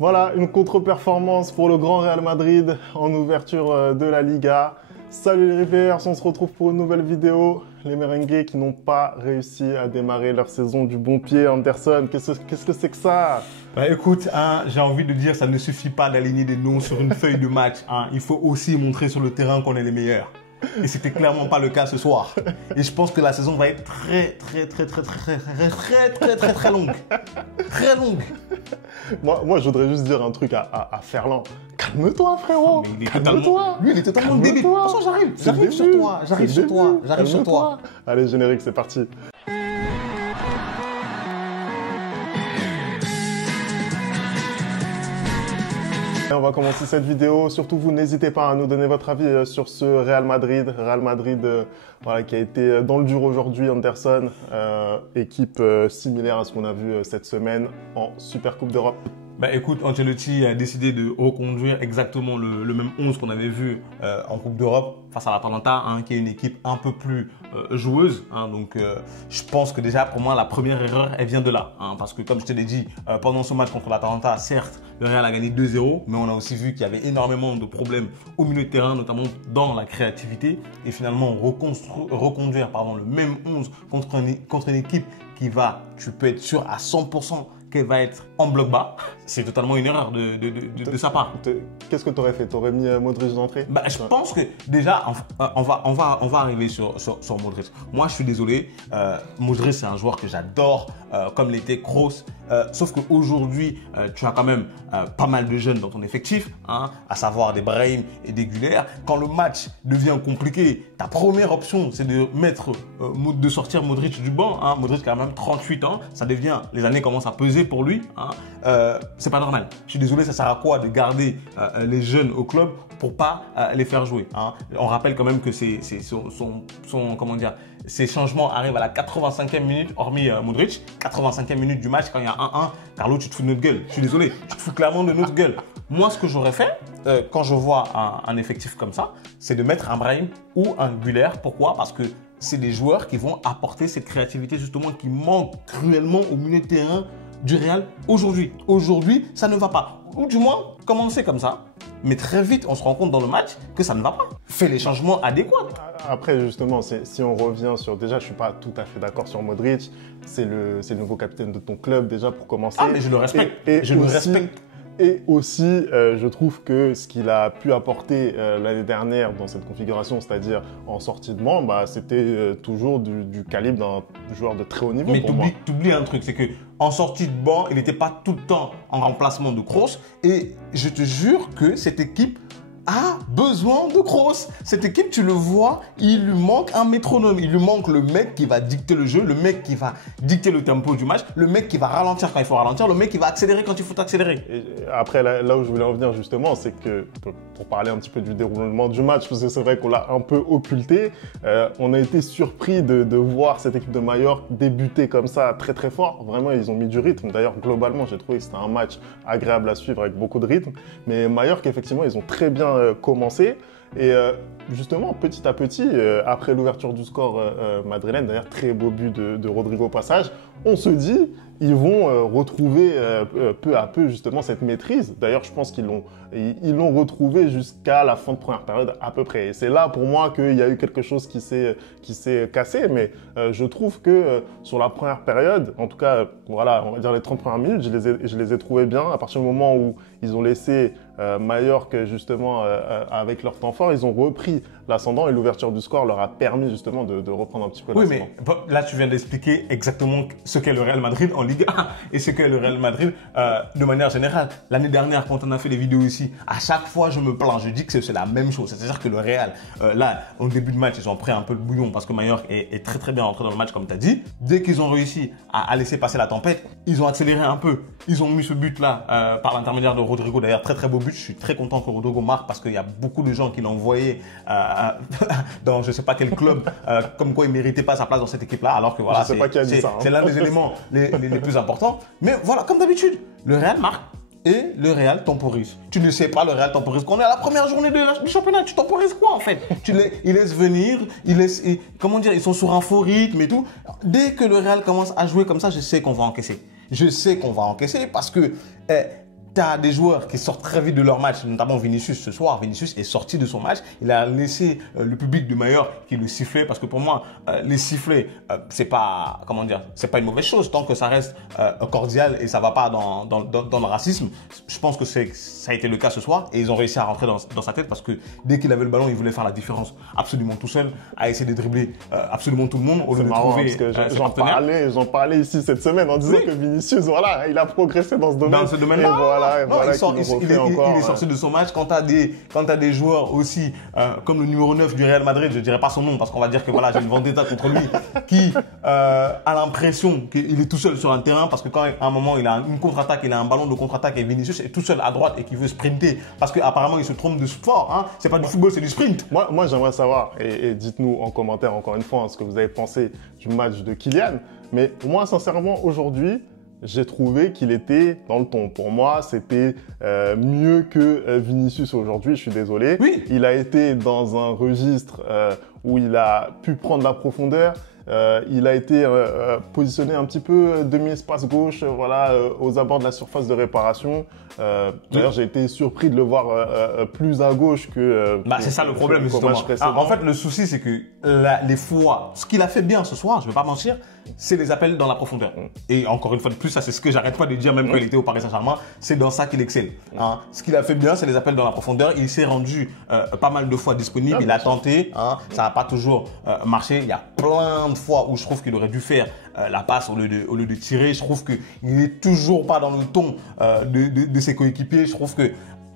Voilà, une contre-performance pour le grand Real Madrid en ouverture de la Liga. Salut les Rivers, on se retrouve pour une nouvelle vidéo. Les merengues qui n'ont pas réussi à démarrer leur saison du bon pied. Anderson, qu'est-ce que c'est que ça? Bah écoute, j'ai envie de dire, ça ne suffit pas d'aligner des noms sur une feuille de match. Il faut aussi montrer sur le terrain qu'on est les meilleurs. Et c'était clairement pas le cas ce soir. Et je pense que la saison va être très longue. Très longue. Moi, je voudrais juste dire un truc à Ferland. Calme-toi, frérot. Calme-toi. Lui, il est totalement débile. De toute façon, j'arrive sur toi. J'arrive sur toi. Allez, générique, c'est parti. Et on va commencer cette vidéo. Surtout, vous n'hésitez pas à nous donner votre avis sur ce Real Madrid. Real Madrid voilà, qui a été dans le dur aujourd'hui, Anderson. Équipe similaire à ce qu'on a vu cette semaine en Super Coupe d'Europe. Bah écoute, Ancelotti a décidé de reconduire exactement le même 11 qu'on avait vu en Coupe d'Europe face à l'Atalanta, qui est une équipe un peu plus joueuse. Donc je pense que déjà pour moi la première erreur elle vient de là. Parce que comme je te l'ai dit, pendant ce match contre l'Atalanta, certes le Real a gagné 2-0, mais on a aussi vu qu'il y avait énormément de problèmes au milieu de terrain, notamment dans la créativité. Et finalement reconduire le même 11 contre une équipe qui va, tu peux être sûr à 100% qu'elle va être en bloc bas, c'est totalement une erreur de sa part. Qu'est-ce que tu aurais fait? Tu aurais mis Modric d'entrée? Je pense que déjà, on va arriver sur Modric. Moi, je suis désolé, Modric, c'est un joueur que j'adore, comme l'était Kroos. Sauf qu'aujourd'hui, tu as quand même pas mal de jeunes dans ton effectif, à savoir des Brahim et des Güler. Quand le match devient compliqué, ta première option, c'est de sortir Modric du banc. Modric a quand même 38 ans, les années commencent à peser pour lui. C'est pas normal. Je suis désolé, ça sert à quoi de garder les jeunes au club pour pas les faire jouer. On rappelle quand même que ces changements arrivent à la 85e minute, hormis Modric. 85e minute du match, quand il y a 1-1, Carlo, tu te fous de notre gueule. Je suis désolé, tu te fous clairement de notre gueule. Moi, ce que j'aurais fait, quand je vois un effectif comme ça, c'est de mettre un Brahim ou un Güler. Pourquoi? Parce que c'est des joueurs qui vont apporter cette créativité justement qui manque cruellement au milieu de terrain du Real aujourd'hui. Aujourd'hui, ça ne va pas. Ou du moins, commencer comme ça. Mais très vite, on se rend compte dans le match que ça ne va pas. Fais les changements adéquats. Après, justement, si on revient sur... Déjà, je ne suis pas tout à fait d'accord sur Modric. C'est le nouveau capitaine de ton club, déjà, pour commencer. Mais je le respecte. Et aussi, je trouve que ce qu'il a pu apporter l'année dernière dans cette configuration, c'est-à-dire en sortie de banc, c'était toujours du calibre d'un joueur de très haut niveau. Mais t'oublies un truc, c'est que en sortie de banc, il n'était pas tout le temps en remplacement de Kroos. Et je te jure que cette équipe a besoin de Kroos. Cette équipe, tu le vois, il lui manque un métronome. Il lui manque le mec qui va dicter le jeu, le mec qui va dicter le tempo du match, le mec qui va ralentir quand il faut ralentir, le mec qui va accélérer quand il faut accélérer. Et après, là où je voulais en venir justement, c'est que pour parler un petit peu du déroulement du match, parce que c'est vrai qu'on l'a un peu occulté, on a été surpris de voir cette équipe de Majorque débuter comme ça très très fort. Vraiment, ils ont mis du rythme. D'ailleurs, globalement, j'ai trouvé que c'était un match agréable à suivre avec beaucoup de rythme. Mais Majorque, effectivement, ils ont très bien commencé. Et justement, petit à petit, après l'ouverture du score madrilène, d'ailleurs très beau but de Rodrigo au passage, on se dit ils vont retrouver peu à peu justement cette maîtrise. D'ailleurs, je pense qu'ils l'ont retrouvé jusqu'à la fin de première période à peu près. Et c'est là pour moi qu'il y a eu quelque chose qui s'est cassé. Mais je trouve que sur la première période, en tout cas, voilà, on va dire les 30 premières minutes, je les ai trouvés bien. À partir du moment où ils ont laissé Majorque justement avec leur temps fort, ils ont repris l'ascendant et l'ouverture du score leur a permis justement de reprendre un petit peu l'ascendant. Oui, mais là tu viens d'expliquer exactement ce qu'est le Real Madrid en Ligue 1 et ce qu'est le Real Madrid de manière générale. L'année dernière, quand on a fait des vidéos ici, à chaque fois je me plains, je dis que c'est la même chose. C'est-à-dire que le Real, là, au début de match, ils ont pris un peu de bouillon parce que Majorque est très très bien rentré dans le match comme tu as dit. Dès qu'ils ont réussi à laisser passer la tempête, ils ont accéléré un peu. Ils ont mis ce but-là par l'intermédiaire de Rodrigo. D'ailleurs, très très beau but. Je suis très content que Rodrigo marque parce qu'il y a beaucoup de gens qui l'ont envoyé dans je ne sais pas quel club, comme quoi il ne méritait pas sa place dans cette équipe-là, alors que voilà, c'est l'un des éléments les plus importants. Mais voilà, comme d'habitude, le Real marque et le Real temporise. Tu ne sais pas, le Real temporise. Quand on est à la première journée du championnat, tu temporises quoi en fait? Ils laissent venir, comment dire, ils sont sur un faux rythme et tout. Dès que le Real commence à jouer comme ça, je sais qu'on va encaisser. Je sais qu'on va encaisser parce que tu as des joueurs qui sortent très vite de leur match, notamment Vinicius ce soir. Vinicius est sorti de son match. Il a laissé le public de Mayor qui le sifflait parce que pour moi, les sifflets, c'est pas, comment dire, c'est pas une mauvaise chose tant que ça reste cordial et ça va pas dans le racisme. Je pense que ça a été le cas ce soir et ils ont réussi à rentrer dans sa tête parce que dès qu'il avait le ballon, il voulait faire la différence absolument tout seul, à essayer de dribbler absolument tout le monde au lieu de trouver j'en parlais ici cette semaine en disant que Vinicius, voilà, il a progressé dans ce domaine. Dans ce domaine-là. Voilà, il est sorti de son match. Quand tu as des joueurs aussi comme le numéro 9 du Real Madrid, je dirais pas son nom parce qu'on va dire que voilà, j'ai une vendetta contre lui, qui a l'impression qu'il est tout seul sur un terrain parce que quand à un moment il a une contre-attaque, il a un ballon de contre-attaque et Vinicius est tout seul à droite et qui veut sprinter parce qu'apparemment il se trompe de sport. Hein. C'est pas du football, c'est du sprint. Moi j'aimerais savoir, et dites-nous en commentaire encore une fois ce que vous avez pensé du match de Kylian, mais moi sincèrement aujourd'hui, j'ai trouvé qu'il était dans le ton. Pour moi, c'était mieux que Vinicius aujourd'hui, je suis désolé. Oui. Il a été dans un registre où il a pu prendre la profondeur. Il a été positionné un petit peu demi-espace gauche, voilà, aux abords de la surface de réparation. D'ailleurs, j'ai été surpris de le voir plus à gauche que. C'est ça le problème justement. En fait, le souci, c'est que les fois, ce qu'il a fait bien ce soir, je vais pas mentir, c'est les appels dans la profondeur. Et encore une fois de plus, ça c'est ce que j'arrête pas de dire même quand il était au Paris Saint-Germain, c'est dans ça qu'il excelle. Hein. Ce qu'il a fait bien, c'est les appels dans la profondeur. Il s'est rendu pas mal de fois disponible, il a tenté, hein, ça n'a pas toujours marché. Il y a plein de fois où je trouve qu'il aurait dû faire la passe au lieu de tirer. Je trouve qu'il n'est toujours pas dans le ton de ses coéquipiers. Je trouve que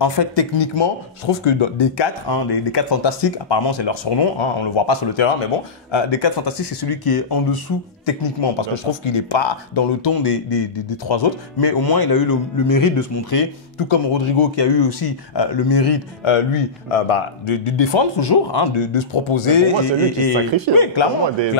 en fait, techniquement, je trouve que des 4, des 4 fantastiques, apparemment c'est leur surnom, hein, on ne le voit pas sur le terrain, mais bon, des 4 fantastiques, c'est celui qui est en dessous techniquement, parce que je trouve qu'il n'est pas dans le ton des 3 autres, mais au moins il a eu le mérite de se montrer, tout comme Rodrigo qui a eu aussi le mérite, lui, de défendre toujours, hein, de se proposer. Pour moi, c'est lui qui se sacrifie. Oui, clairement. Des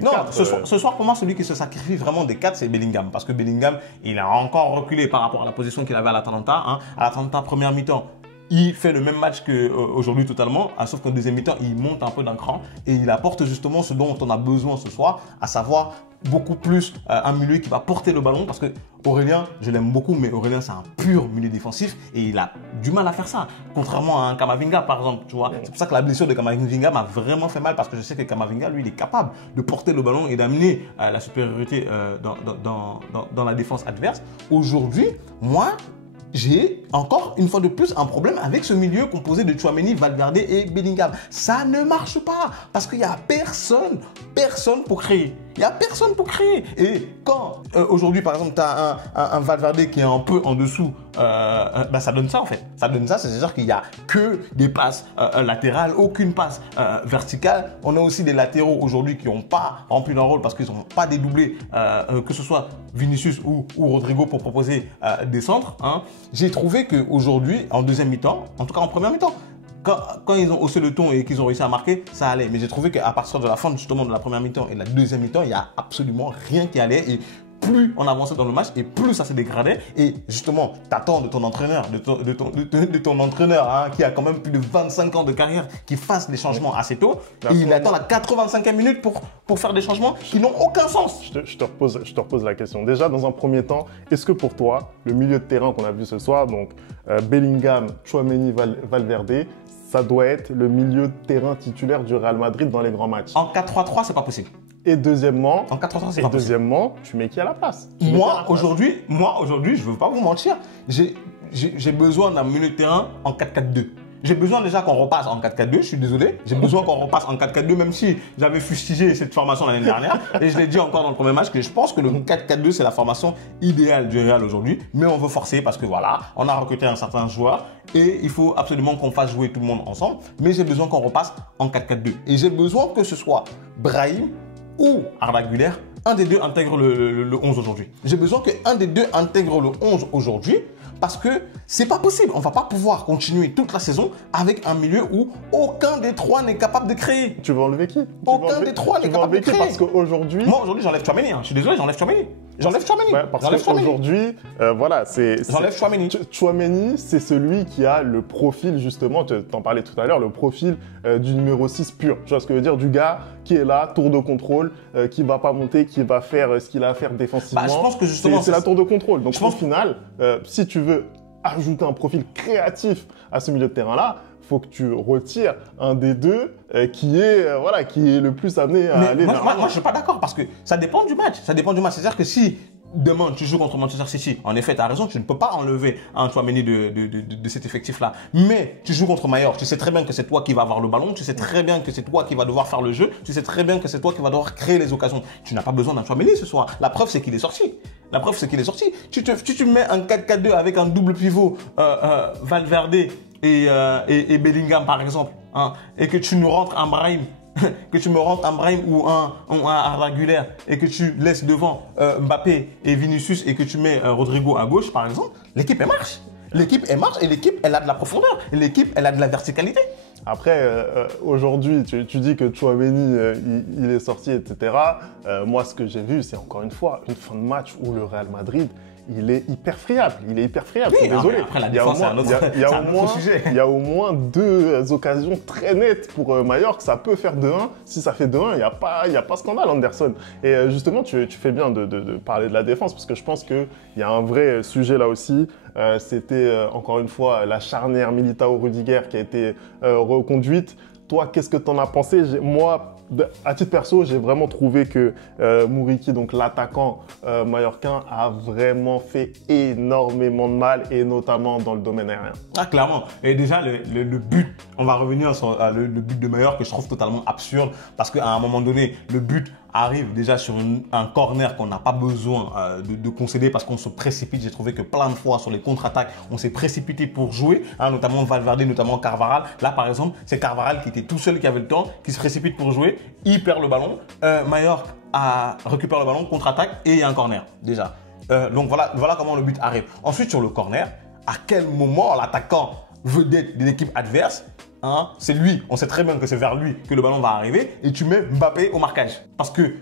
non, 4, ce soir, pour moi, celui qui se sacrifie vraiment des 4, c'est Bellingham, parce que Bellingham, il a encore reculé par rapport à la position qu'il avait à l'Atalanta. Hein. À l'Atalanta, première mi-temps, il fait le même match qu'aujourd'hui totalement, sauf qu'en deuxième mi-temps, il monte un peu d'un cran et il apporte justement ce dont on a besoin ce soir, à savoir beaucoup plus un milieu qui va porter le ballon parce que Aurélien, je l'aime beaucoup, mais Aurélien, c'est un pur milieu défensif et il a du mal à faire ça, contrairement à un Kamavinga par exemple, tu vois. C'est pour ça que la blessure de Kamavinga m'a vraiment fait mal parce que je sais que Kamavinga, lui, il est capable de porter le ballon et d'amener la supériorité dans la défense adverse. Aujourd'hui, moi, j'ai encore une fois de plus un problème avec ce milieu composé de Tchouaméni, Valverde et Bellingham. Ça ne marche pas parce qu'il n'y a personne pour créer. Il n'y a personne pour créer. Et quand aujourd'hui, par exemple, tu as un Valverde qui est un peu en dessous, ça donne ça en fait. Ça donne ça, c'est-à-dire qu'il n'y a que des passes latérales, aucune passe verticale. On a aussi des latéraux aujourd'hui qui n'ont pas rempli leur rôle parce qu'ils n'ont pas dédoublé, que ce soit Vinicius ou Rodrigo pour proposer des centres. Hein. J'ai trouvé qu'aujourd'hui, en deuxième mi-temps, en tout cas en première mi-temps, quand ils ont haussé le ton et qu'ils ont réussi à marquer, ça allait. Mais j'ai trouvé qu'à partir de la fin justement de la première mi-temps et de la deuxième mi-temps, il n'y a absolument rien qui allait. Et plus on avançait dans le match et plus ça se dégradait. Et justement, t'attends de ton entraîneur, de ton entraîneur hein, qui a quand même plus de 25 ans de carrière, qui fasse des changements assez tôt. Et il attend la 85e minute pour faire des changements qui n'ont aucun sens. Je te repose la question. Déjà, dans un premier temps, est-ce que pour toi, le milieu de terrain qu'on a vu ce soir, donc Bellingham, Tchouaméni, Valverde, ça doit être le milieu de terrain titulaire du Real Madrid dans les grands matchs? En 4-3-3, c'est pas possible. Et deuxièmement, en 4-3-3, c'est pas possible. Deuxièmement, tu mets qui à la place? Moi, aujourd'hui, je veux pas vous mentir, j'ai besoin d'un milieu de terrain en 4-4-2. J'ai besoin déjà qu'on repasse en 4-4-2, je suis désolé. J'ai besoin qu'on repasse en 4-4-2, même si j'avais fustigé cette formation l'année dernière. Et je l'ai dit encore dans le premier match que je pense que le 4-4-2, c'est la formation idéale du Real aujourd'hui. Mais on veut forcer parce que voilà, on a recruté un certain joueur et il faut absolument qu'on fasse jouer tout le monde ensemble. Mais j'ai besoin qu'on repasse en 4-4-2. Et j'ai besoin que ce soit Brahim ou Arda Güler, un des deux intègre le 11 aujourd'hui. J'ai besoin qu'un des deux intègre le 11 aujourd'hui. Parce que c'est pas possible. On va pas pouvoir continuer toute la saison avec un milieu où aucun des trois n'est capable de créer. Tu veux enlever qui? Aucun des trois n'est capable de créer. Parce qu'aujourd'hui... Moi, aujourd'hui, j'enlève Tchouaméni. Hein. Je suis désolé, j'enlève Tchouaméni. Ouais, parce qu'aujourd'hui, voilà, j'enlève Tchouaméni. Tchouaméni, c'est celui qui a le profil, justement, tu t'en parlais tout à l'heure, le profil du numéro 6 pur. Tu vois ce que je veux dire? Du gars qui est là, tour de contrôle, qui va pas monter, qui va faire ce qu'il a à faire défensivement. Je pense que justement... C'est la tour de contrôle. Donc au final, si tu veux ajouter un profil créatif à ce milieu de terrain-là, faut que tu retires un des deux qui est le plus amené à aller vers moi, je suis pas d'accord parce que ça dépend du match. Ça dépend du match. C'est-à-dire que si demain tu joues contre Manchester City, en effet, tu as raison, tu ne peux pas enlever un Tchouaméni de cet effectif-là. Mais tu joues contre Mallorca, tu sais très bien que c'est toi qui vas avoir le ballon, tu sais très bien que c'est toi qui vas devoir faire le jeu, tu sais très bien que c'est toi qui vas devoir créer les occasions. Tu n'as pas besoin d'un Tchouaméni ce soir. La preuve, c'est qu'il est sorti. La preuve, c'est qu'il est sorti. Tu mets un 4-4-2 avec un double pivot Valverde et Bellingham par exemple, hein, et que tu nous rentres un Brahim, que tu me rentres un Brahim ou un Arda Güler et que tu laisses devant Mbappé et Vinicius et que tu mets Rodrigo à gauche par exemple, l'équipe elle marche. L'équipe elle marche et l'équipe elle a de la profondeur, et l'équipe elle a de la verticalité. Après, aujourd'hui, tu dis que Tchouaméni, il est sorti, etc. Moi, ce que j'ai vu, c'est encore une fois une fin de match où le Real Madrid, il est hyper friable. Il est hyper friable, Oui, je suis désolé. après la défense, c'est un autre sujet. Il y a au moins 2 occasions très nettes pour Mallorca. Ça peut faire 2-1. Si ça fait 2-1, il n'y a pas scandale, Anderson. Et justement, tu fais bien de parler de la défense parce que je pense qu'il y a un vrai sujet là aussi. C'était encore une fois la charnière Militao-Rudiger qui a été reconduite. Toi, qu'est-ce que tu en as pensé? Moi, à titre perso, j'ai vraiment trouvé que Muriqi, donc l'attaquant mallorquin, a vraiment fait énormément de mal, et notamment dans le domaine aérien. Ah, clairement. Et déjà, le but, on va revenir sur le but de Mallorca que je trouve totalement absurde parce qu'à un moment donné, le but arrive déjà sur un corner qu'on n'a pas besoin de concéder parce qu'on se précipite. J'ai trouvé que plein de fois sur les contre-attaques, on s'est précipité pour jouer, hein, notamment Valverde, notamment Carvajal. Là, par exemple, c'est Carvajal qui était tout seul, qui avait le temps, qui se précipite pour jouer, il perd le ballon. Mallorca récupère le ballon, contre-attaque et il y a un corner déjà. Donc voilà comment le but arrive. Ensuite, sur le corner, à quel moment l'attaquant vedette de l'équipe adverse, hein, c'est lui, on sait très bien que c'est vers lui que le ballon va arriver, et tu mets Mbappé au marquage. Parce que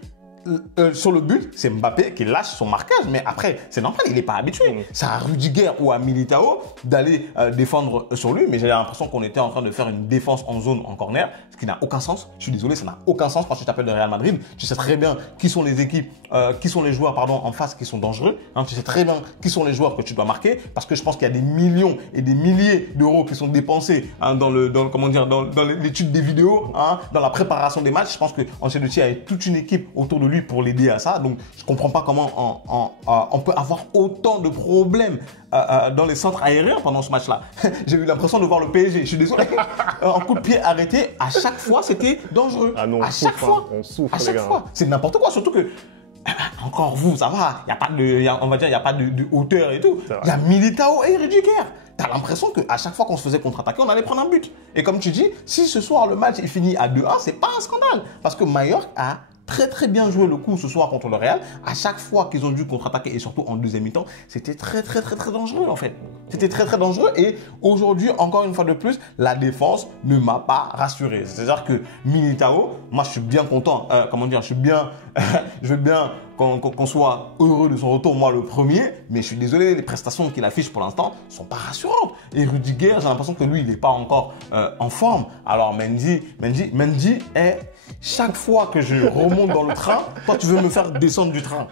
sur le but, c'est Mbappé qui lâche son marquage, mais après, c'est normal, il n'est pas habitué. C'est à Rudiger ou à Militao d'aller défendre sur lui, mais j'ai l'impression qu'on était en train de faire une défense en zone en corner, ce qui n'a aucun sens. Je suis désolé, ça n'a aucun sens quand tu t'appelles le Real Madrid. Tu sais très bien qui sont les équipes, qui sont les joueurs en face qui sont dangereux. Hein, tu sais très bien qui sont les joueurs que tu dois marquer, parce que je pense qu'il y a des millions et des milliers d'euros qui sont dépensés hein, dans l'étude des vidéos, hein, dans la préparation des matchs. Je pense que Ancelotti a toute une équipe autour de lui pour l'aider à ça. Donc, je ne comprends pas comment on peut avoir autant de problèmes dans les centres aériens pendant ce match-là. J'ai eu l'impression de voir le PSG. Je suis désolé. Un coup de pied arrêté, à chaque fois, c'était dangereux. Ah non, à chaque fois. On souffre, à les chaque gars. fois. C'est n'importe quoi. Surtout que, encore vous, ça va. Il n'y a pas de, on va dire, il n'y a pas de hauteur et tout. Il y a Militao et Rudiger. T'as l'impression qu'à chaque fois qu'on se faisait contre-attaquer, on allait prendre un but. Et comme tu dis, si ce soir le match il finit à 2-1, c'est pas un scandale. Parce que Mallorca a très bien joué le coup ce soir contre le Real. À chaque fois qu'ils ont dû contre-attaquer, et surtout en deuxième mi-temps, c'était très dangereux en fait. C'était très dangereux, et aujourd'hui, encore une fois de plus, la défense ne m'a pas rassuré. C'est-à-dire que Militao, moi je suis bien content, je veux bien qu'on soit heureux de son retour, moi le premier, mais je suis désolé, les prestations qu'il affiche pour l'instant sont pas rassurantes. Et Rudiger, j'ai l'impression que lui, il n'est pas encore en forme. Alors Mendy est, chaque fois que je remonte dans le train, toi tu veux me faire descendre du train.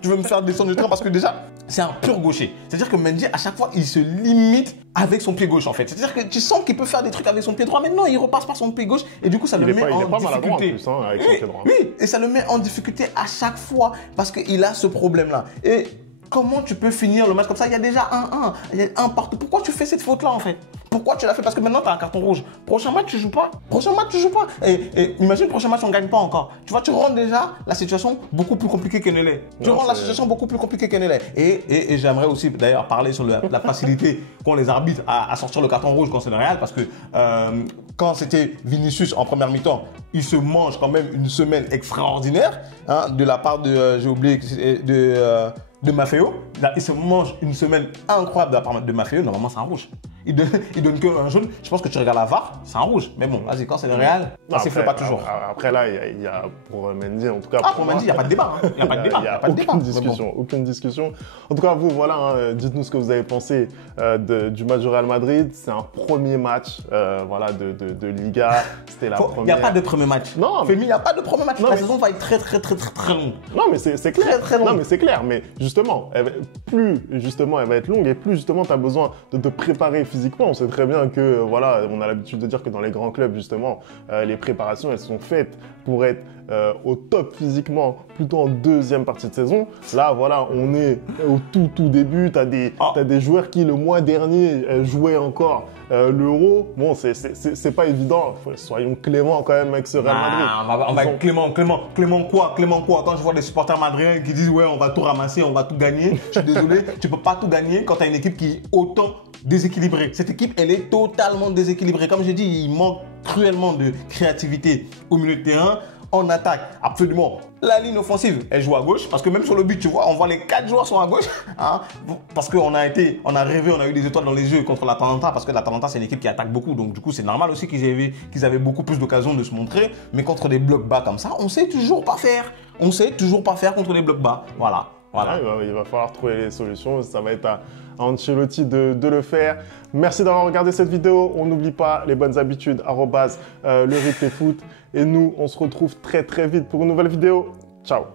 Tu veux me faire descendre du train parce que déjà, c'est un pur gaucher. C'est-à-dire que Mendy, à chaque fois, il se limite avec son pied gauche en fait. C'est-à-dire que tu sens qu'il peut faire des trucs avec son pied droit, mais non, il repasse par son pied gauche et du coup ça le met en difficulté. Il est pas maladroit en plus hein, avec son pied droit. Oui, et ça le met en difficulté à chaque fois parce qu'il a ce problème-là. Et comment tu peux finir le match comme ça? Il y a déjà 1-1, il y a 1 partout. Pourquoi tu fais cette faute-là en fait? Pourquoi tu l'as fait? Parce que maintenant tu as un carton rouge. Prochain match, tu joues pas. Et imagine, prochain match, on ne gagne pas encore. Tu vois, tu rends déjà la situation beaucoup plus compliquée qu'elle ne l'est. Et j'aimerais aussi d'ailleurs parler sur la facilité qu'ont les arbitres à sortir le carton rouge quand c'est le Real. Parce que quand c'était Vinicius en première mi-temps, il se mange quand même une semaine extraordinaire hein, de la part de, j'ai oublié, de Maffeo. Là, il se mange une semaine incroyable de la part de Maffeo. Normalement, c'est un rouge. il donne qu'un jaune. Je pense que tu regardes la VAR, c'est un rouge. Mais bon, vas-y, quand c'est le Real, ça siffle pas toujours. Après là, il y a pour Mendy, en tout cas. Pour Mendy, il n'y a pas de débat. Il n'y a pas de débat. Il n'y a aucune discussion, aucune discussion. En tout cas, vous, voilà, hein, dites-nous ce que vous avez pensé du match du Real Madrid. C'est un premier match voilà, de Liga. C'était la première. Il n'y a pas de premier match. Non, Femi, il n'y a pas de premier match. La saison va être très longue. Non, mais c'est clair. Très longue. Non, mais c'est clair. Mais justement, plus justement elle va être longue et plus justement tu as besoin de te préparer physiquement. On sait très bien que, voilà, on a l'habitude de dire que dans les grands clubs, justement, les préparations, elles sont faites pour être au top physiquement, plutôt en deuxième partie de saison. Là, voilà, on est au tout début. T'as des joueurs qui, le mois dernier, jouaient encore l'Euro. Bon, c'est pas évident. Soyons cléments quand même avec ce Real Madrid. On va être Clément quoi? Quand je vois des supporters madriens qui disent ouais, on va tout ramasser, on va tout gagner. Je suis désolé, tu peux pas tout gagner quand tu as une équipe qui est autant déséquilibrée. Cette équipe, elle est totalement déséquilibrée. Comme je dis, il manque cruellement de créativité au milieu de terrain. En attaque, absolument. La ligne offensive, elle joue à gauche. Parce que même sur le but, tu vois, on voit les 4 joueurs sont à gauche. Hein, parce qu'on a rêvé, on a eu des étoiles dans les yeux contre l'Atalanta. Parce que l'Atalanta, c'est une équipe qui attaque beaucoup. Donc, du coup, c'est normal aussi qu'ils avaient beaucoup plus d'occasions de se montrer. Mais contre des blocs bas comme ça, on sait toujours pas faire. On sait toujours pas faire contre les blocs bas. Voilà. Il va falloir trouver les solutions. Ça va être à Ancelotti de le faire. Merci d'avoir regardé cette vidéo. On n'oublie pas les bonnes habitudes, @le replay foot. Et nous, on se retrouve très vite pour une nouvelle vidéo. Ciao.